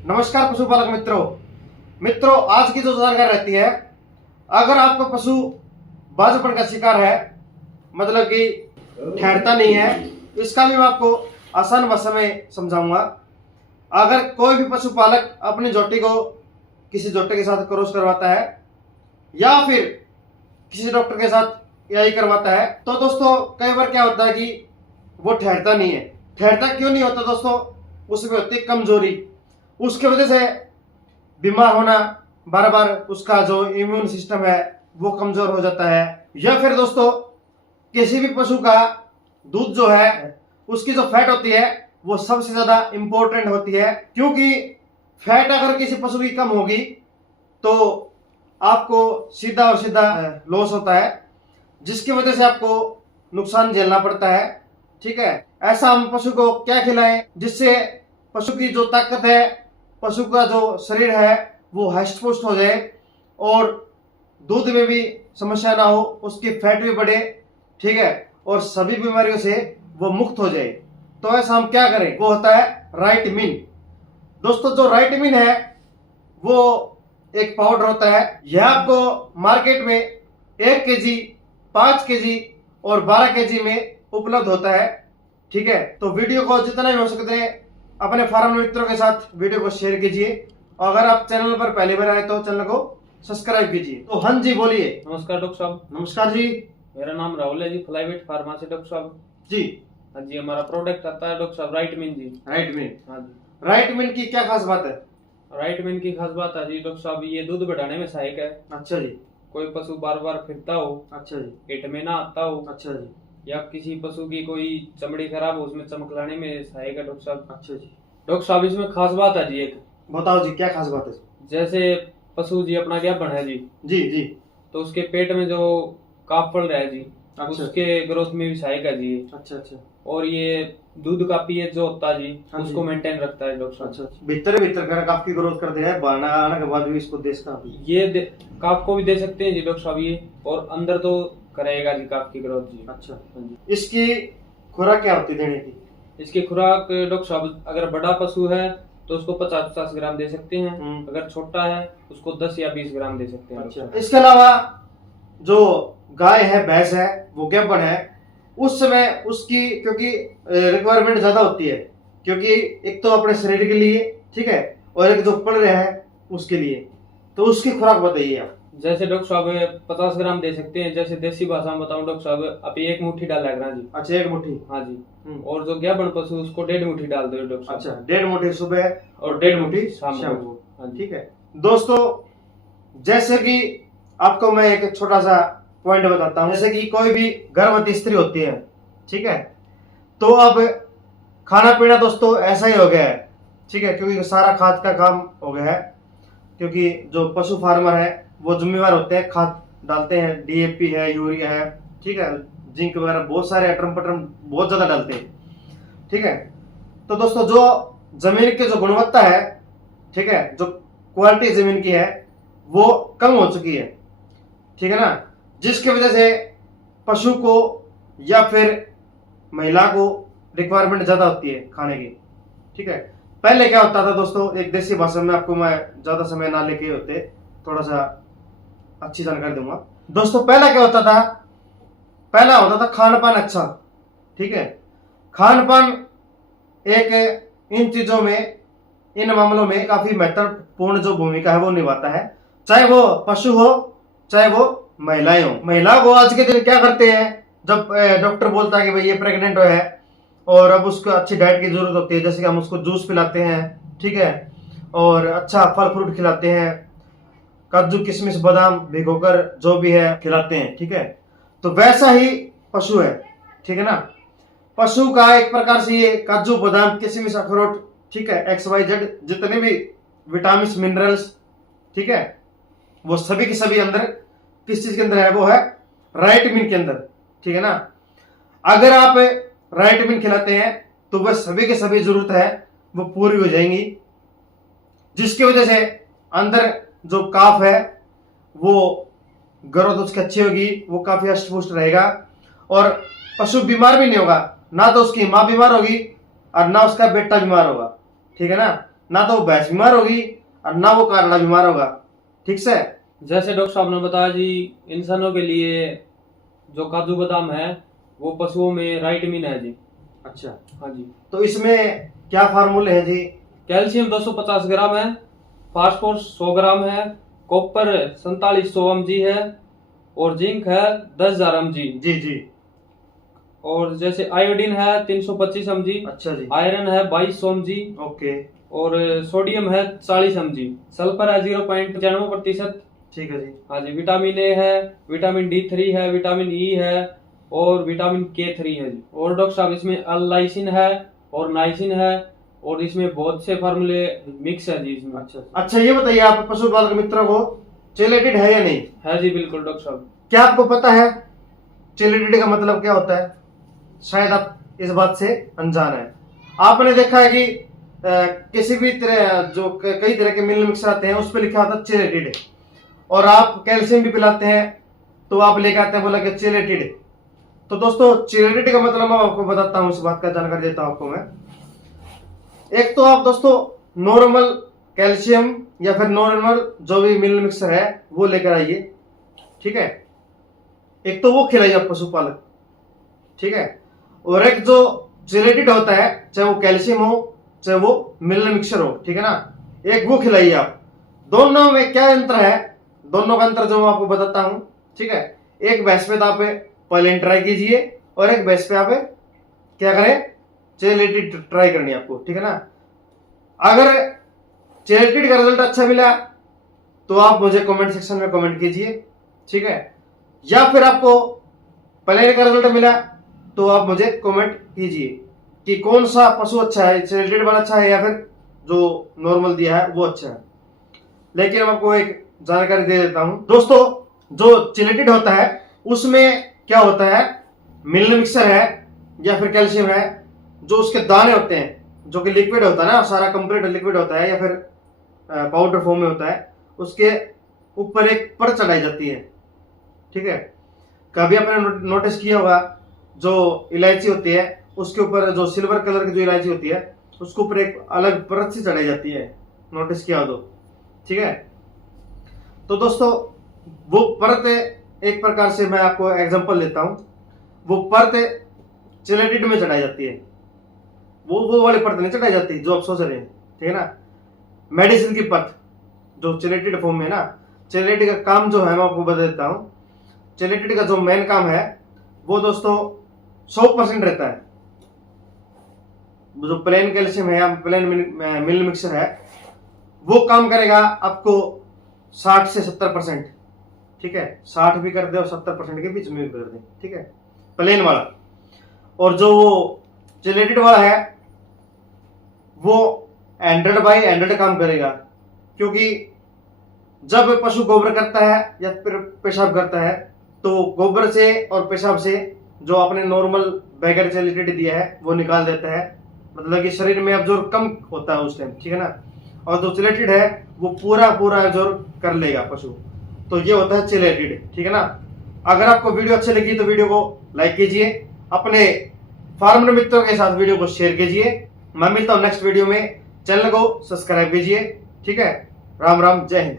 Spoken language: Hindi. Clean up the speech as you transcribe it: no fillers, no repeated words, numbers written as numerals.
नमस्कार पशुपालक मित्रों, आज की जो जानकारी रहती है, अगर आपका पशु बाजूपन का शिकार है, मतलब कि ठहरता नहीं है, इसका भी मैं आपको आसान भाषा में समझाऊंगा। अगर कोई भी पशुपालक अपनी जोटी को किसी जोटे के साथ क्रॉस करवाता है या फिर किसी डॉक्टर के साथ यही करवाता है, तो दोस्तों कई बार क्या होता है कि वो ठहरता नहीं है। ठहरता क्यों नहीं होता दोस्तों? उसमें होती है कमजोरी। उसके वजह से बीमार होना, बार बार उसका जो इम्यून सिस्टम है वो कमजोर हो जाता है। या फिर दोस्तों किसी भी पशु का दूध जो है, उसकी जो फैट होती है वो सबसे ज्यादा इंपॉर्टेंट होती है, क्योंकि फैट अगर किसी पशु की कम होगी तो आपको सीधा और सीधा लॉस होता है, जिसकी वजह से आपको नुकसान झेलना पड़ता है। ठीक है, ऐसा हम पशु को क्या खिलाएं जिससे पशु की जो ताकत है, पशु का जो शरीर है वो हष्ट पुष्ट हो जाए और दूध में भी समस्या ना हो, उसकी फैट भी बढ़े, ठीक है, और सभी बीमारियों से वो मुक्त हो जाए। तो ऐसा हम क्या करें? वो होता है राइटमिन। दोस्तों जो राइटमिन है वो एक पाउडर होता है। यह आपको मार्केट में 1 केजी, 5 केजी और 12 केजी में उपलब्ध होता है। ठीक है, तो वीडियो को जितना भी हो सकते हैं अपने फार्म मित्रों के साथ वीडियो को शेयर कीजिए, और अगर आप चैनल पर पहली बार आए तो चैनल को सब्सक्राइब कीजिए। तो हाँ जी, बोलिए। नमस्कार डॉक्टर साहब। नमस्कार जी। मेरा नाम राहुल है जी, फ्लाईवेट फार्मेसी डॉक्टर साहब जी। हाँ जी, हमारा प्रोडक्ट आता है डॉक्टर साहब राइटमिन जी। राइटमिन। हाँ जी, राइटमिन की क्या खास बात है? राइटमिन की खास बात है जी डॉक्टर साहब, ये दूध बढ़ाने में सहायक है। अच्छा जी। कोई पशु बार बार फिरता हो, अच्छा जी। पेट में ना आता हो, अच्छा जी। या किसी पशु की कोई चमड़ी खराब हो, उसमें चमक लाने में सहायक है डॉक्टर साहब। अच्छा जी। डॉक्टर साहब इसमें खास बात है जी एक। बताओ जी, क्या खास बात है? जैसे पशु जी अपना क्या बना है जी जी जी। तो उसके पेट में जो काफ पड़ रहा है जी, अच्छा। उसके ग्रोथ में भी सहायक है जी। अच्छा अच्छा। और ये दूध का पीएच जो होता है जी, हाँ जी। उसको मेंटेन रखता है डॉक्टर साहब। अच्छा, भीतर कर काफी ग्रोथ कर दिया है, बाहर आने के बाद भी इसको देश का ये काफ को भी दे सकते हैं जी डॉक्टर साहब ये, और अंदर तो करेगा जी काफ की ग्रोथ जी। अच्छा। हाँ जी। इसकी खुराक क्या होती है देने की? इसकी खुराक डॉक्टर साहब, अगर बड़ा पशु है तो उसको 50-50 ग्राम दे सकते हैं, अगर छोटा है उसको 10 या 20 ग्राम दे सकते हैं। अच्छा। इसके अलावा जो गाय है, भैंस है, वो गैबन है, उस समय उसकी क्योंकि रिक्वायरमेंट ज्यादा होती है, क्योंकि एक तो अपने शरीर के लिए, ठीक है, और एक जो पड़ रहे हैं उसके लिए, तो उसकी खुराक बताइए आप। जैसे डॉक्टर साहब 50 ग्राम दे सकते हैं। जैसे देसी भाषा में बताऊं डॉक्टर साहब, आप 1 मुट्ठी डाला करा जी। अच्छा, 1 मुट्ठी। हाँ जी। और जो गैबन पशु उसको 1.5 मुट्ठी डाल दो डॉक्टर साहब। अच्छा, 1.5 मुट्ठी सुबह और 1.5 मुट्ठी शाम को। हाँ जी। ठीक है दोस्तों, जैसे कि आपको मैं एक छोटा सा पॉइंट बताता हूँ। जैसे कि कोई भी गर्भवती स्त्री होती है, ठीक है, तो अब खाना पीना दोस्तों ऐसा ही हो गया है, ठीक है, क्योंकि सारा खाद का काम हो गया है, क्योंकि जो पशु फार्मर है वो जिम्मेवार होते हैं, खाद डालते हैं, डीएपी है, यूरिया है, ठीक है, जिंक वगैरह बहुत सारे अटरम पटरम बहुत ज्यादा डालते हैं। ठीक है, तो दोस्तों जो जमीन की जो गुणवत्ता है, ठीक है, जो क्वालिटी जमीन की है वो कम हो चुकी है, ठीक है ना, जिसकी वजह से पशु को या फिर महिला को रिक्वायरमेंट ज्यादा होती है खाने की। ठीक है, पहले क्या होता था दोस्तों, एक देसी भाषा में आपको मैं ज्यादा समय ना लेके होते थोड़ा सा अच्छी जानकारी दूंगा। दोस्तों पहला क्या होता था? पहला होता था खान पान अच्छा, ठीक है, खान पान एक इन चीजों में, इन मामलों में काफी महत्वपूर्ण जो भूमिका है वो निभाता है, चाहे वो पशु हो चाहे वो महिलाएं हो। महिलाओं को आज के दिन क्या करते हैं, जब डॉक्टर बोलता है कि भाई ये प्रेग्नेंट है और अब उसको अच्छी डाइट की जरूरत होती है, जैसे कि हम उसको जूस पिलाते हैं, ठीक है, और अच्छा फल फ्रूट खिलाते हैं, काजू किशमिश बादाम भिगोकर जो भी है खिलाते हैं, ठीक है, तो वैसा ही पशु है, ठीक है ना। पशु का एक प्रकार से ये काजू बादाम किशमिश अखरोट, ठीक है, XYZ जितने भी विटामिन मिनरल्स, ठीक है, वो सभी के सभी अंदर किस चीज के अंदर है? वो है राइटमिन के अंदर, ठीक है ना। अगर आप राइटमिन खिलाते हैं तो वह सभी के सभी जरूरत है वो पूरी हो जाएंगी, जिसकी वजह से अंदर जो काफ है वो ग्रोथ उसकी अच्छी होगी, वो काफी हष्ट पुष्ट रहेगा और पशु बीमार भी नहीं होगा, ना तो उसकी माँ बीमार होगी और ना उसका बेटा बीमार होगा, ठीक है ना। ना तो वो भैंस बीमार होगी और ना वो काटड़ा बीमार होगा। ठीक से। जैसे डॉक्टर साहब ने बताया जी, इंसानों के लिए जो काजू बादाम है वो पशुओं में राइटमिन है जी। अच्छा, हाँ जी। तो इसमें क्या फार्मूले हैं जी? कैल्शियम 250 ग्राम है, फास्फोरस 100 ग्राम है, कॉपर 4700 mg है और जिंक है 10,000 mg। जी जी। और जैसे आयोडीन है 325 mg, अच्छा जी। आयरन है 2200 mg ओके। और सोडियम है 40 mg, सल्फर है 0.95%। ठीक है जी। हाँ जी। विटामिन ए है, विटामिन D3 है, विटामिन ई है और विटामिन K3 है जी। और डॉक्टर साहब इसमें अल-लाइसिन है और नाइसिन है और इसमें बहुत से फार्मूले मिक्स है जी इसमें। अच्छा, ये बताइए आप पशुपालक मित्रों को चेलेटिड है या नहीं? है जी, बिल्कुल डॉक्टर साहब। क्या आपको पता है चेलेटिड का मतलब क्या होता है? शायद आप इस बात से अनजान है। आपने देखा है कि किसी भी तरह जो कई तरह के मिनरल मिक्सर आते हैं उस पर लिखा होता है चेलेटिड, और आप कैल्शियम भी पिलाते हैं तो आप लेकर आते हैं बोला कि चेलेटिड। तो दोस्तों चेलेटिड का मतलब मैं आपको बताता हूं, इस बात का जानकारी देता हूं आपको मैं। एक तो आप दोस्तों नॉर्मल कैल्शियम या फिर नॉर्मल जो भी मिनरल मिक्सर है वो लेकर आइए। ठीक है, एक तो वो खिलाइए आप पशुपालक। ठीक है, और एक जो चेलेटिड होता है, चाहे वो कैल्शियम हो चाहे वो मिनरल मिक्सर हो, ठीक है ना, एक वो खिलाइए आप। दोनों में क्या अंतर है, दोनों का अंतर जो मैं आपको बताता हूं। ठीक है, एक भैंस पे आप पहले ट्राई कीजिए और एक भैंस पे आप क्या करें, चेलेटिड ट्राई करनी है आपको। ठीक है ना, अगर चेलेटिड का रिजल्ट अच्छा मिला तो आप मुझे कमेंट सेक्शन में कमेंट कीजिए। ठीक है, या फिर आपको प्लेन का रिजल्ट मिला तो आप मुझे कमेंट कीजिए कि कौन सा पशु अच्छा है, चेलेटिड वाला अच्छा है या फिर जो नॉर्मल दिया है वो अच्छा है। लेकिन मैं आपको एक जानकारी दे देता हूं दोस्तों, जो चेलेटिड होता है उसमें क्या होता है, मिनरल मिक्सर है या फिर कैल्शियम है, जो उसके दाने होते हैं जो कि लिक्विड होता है ना, सारा कंप्लीट लिक्विड होता है या फिर पाउडर फॉर्म में होता है, उसके ऊपर एक परत चढ़ाई जाती है। ठीक है, कभी आपने नोटिस किया होगा जो इलायची होती है उसके ऊपर जो सिल्वर कलर की जो इलायची होती है उसके ऊपर एक अलग परत सी चढ़ाई जाती है, नोटिस किया हो तो। ठीक है, तो दोस्तों वो परत एक प्रकार से मैं आपको एग्जांपल देता हूं, वो परत चेलेटिड में चढ़ाई जाती है, वो वाली परत नहीं चढ़ाई जाती जो आप सोच रहे हैं। ठीक है ना, मेडिसिन की परत जो चेलेटिड फॉर्म में है ना, चेलेटिड का काम जो है मैं आपको बता देता हूं। चेलेटिड का जो मेन काम है वो दोस्तों 100% रहता है। जो प्लेन कैल्शियम है या प्लेन मिनरल मिक्सर है वो काम करेगा आपको 60 से 70%। ठीक है, 60 भी कर दे और 70% के बीच में भी कर दे। ठीक है, प्लेन वाला। और जो वो चेलेटिड वाला है वो 100/100 काम करेगा, क्योंकि जब पशु गोबर करता है या फिर पेशाब करता है तो गोबर से और पेशाब से जो आपने नॉर्मल बगैर चेलेटिड दिया है वो निकाल देता है, मतलब कि शरीर में अब्जॉर्ब कम होता है उस टाइम। ठीक है ना, और जो चेलेटिड है वो पूरा अब्जॉर्ब कर लेगा पशु, तो ये होता है चेलेटिड। ठीक है ना, अगर आपको वीडियो अच्छी लगी तो वीडियो को लाइक कीजिए, अपने फार्मर मित्रों के साथ वीडियो को शेयर कीजिए। मैं मिलता हूं नेक्स्ट वीडियो में, चैनल को सब्सक्राइब कीजिए। ठीक है, राम राम, जय हिंद।